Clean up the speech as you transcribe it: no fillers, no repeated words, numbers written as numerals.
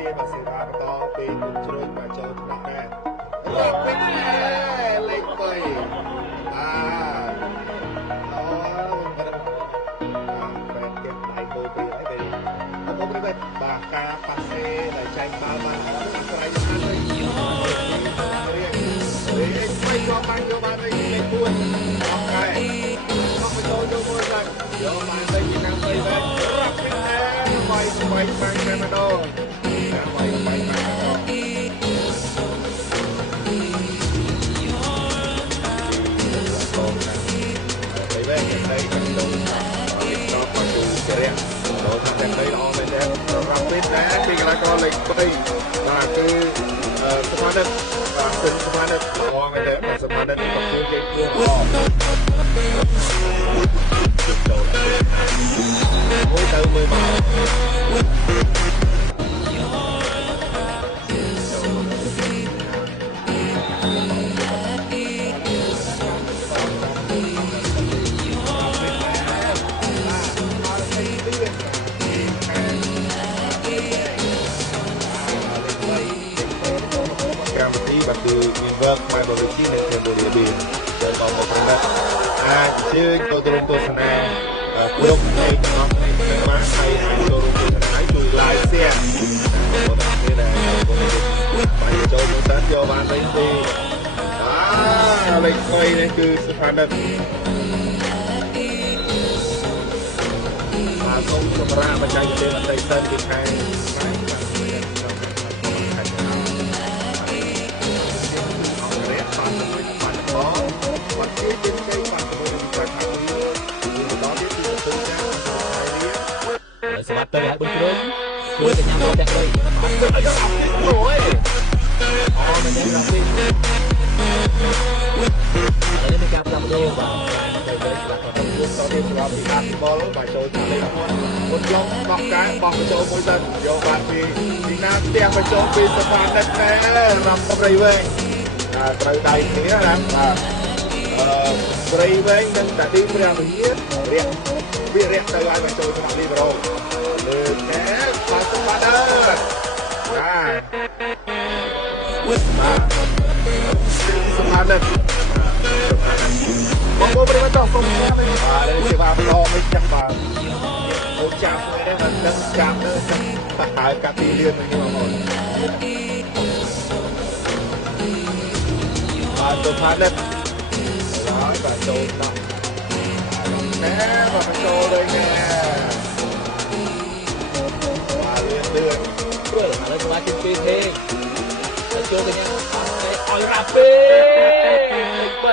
នេះបើសេវាបន្តពីគុំជ្រួយមកចូលថ្នាក់ដែររាប់វិញលេខ3អូបែបគេដៃមួយពីអីគេមកពីបែបបាការប៉ាសេដែលចែកបាល់បានអត់អាស្រ័យខាងនេះលេខ3ក៏បានយកបានលេខ4អូខេមកបញ្ចូលយកមួយឡើងយកបានលេខពីខាង3បែបរាប់វិញបាយបាយខាងតែម្ដងបាយបាយខាងម្ដងពេលនេះខ្ញុំទៅដល់មកជួចរិះដល់ថាតែទៅល្អមែនទេសម្រាប់ពេលដែរពីកីឡាករលេខ3បាទគឺសមាជិកបាទគឺសមាជិកល្អមែនទេសមាជិកប្រគួតជ័យគួរល្អអូយទៅមើលមកបាទគឺមានវឹកម៉ែបរិជានៅក្នុងបរិយាបន្នចូលមកប្រកាសអាចជឿចូលរួមទស្សនាគ្រប់នៃក្នុងក្នុងបានហើយចូលរួមទស្សនាជួយ live share បងប្អូនគ្នាដែលបាយចូលមកតាយកបានលេខ2លេខ3នេះគឺស្ថានភាពសូមសម្រាប់បច្ចេកទេសអតីតពីខែสวัสดีครับบุญช่วยช่วยกันยังไม่ได้เลยโอ้ยอ๋อมันยังรับวิ่งอันนี้เป็นการทำโดบ่าวเลยหลักของต้องพูดตอนนี้เรามีการบอลแล้วบ่ายโจทย์เลยคนยกบอกการบอกโจมวยตันโยบาทีทีน่าเตียงไปโจมปีสะพานแน่ๆนำกำไรเว้ยไตรใดนี้นะครับไตรเว้ยนั่นแต่ที่เรียกเรียกไตรใดไปโจมสนามลีโร่แกมาสมาเดอร์สมาเดอร์มองไปไม่ต้องตรงนี้เลยเลยสิว่าเราไม่จับมาโอ้จับไม่ได้มันจับจับเลยตัดหายการตีเลียนอย่างนี้มาหมดสมาเดอร์ร้อยบาทโจนต่อแน่บาทโจเลยแน่เดือนเพื่ออะไรมาจิ้มปีเทงแล้วโจกันยังไอ้ออยรับไป